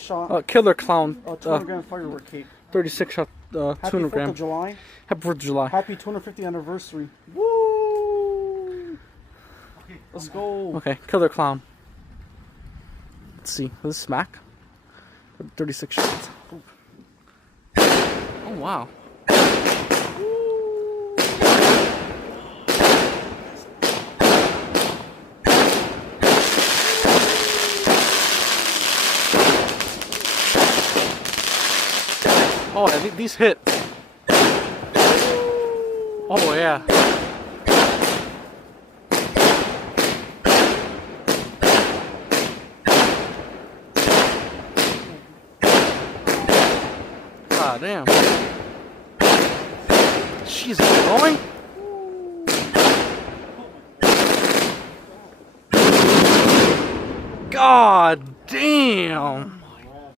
shot. Killer Clown. 200-gram firework cake. 36 shot. Happy 200 4th gram. of July. Happy 4th of July. Happy 250th anniversary. Woo! Let's go. Okay, Killer Clown. Let's see. This is smack. 36 shots. Oh wow. Oh, I think these hit. Oh yeah. God damn. Jeez, is it going? God damn.